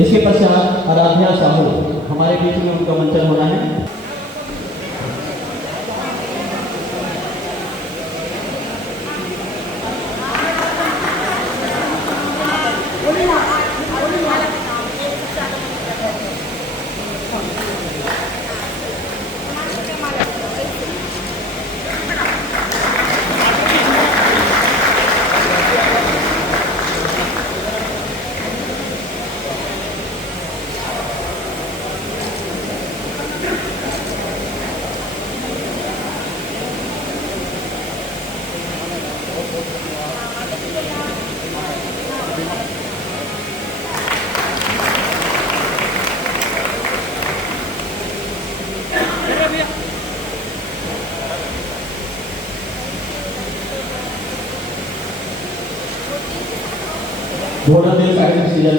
इसके पश्चात आराध्या साहू हमारे बीच में उनका मंचन होना है। घोड़ा देश आयोजित सीजन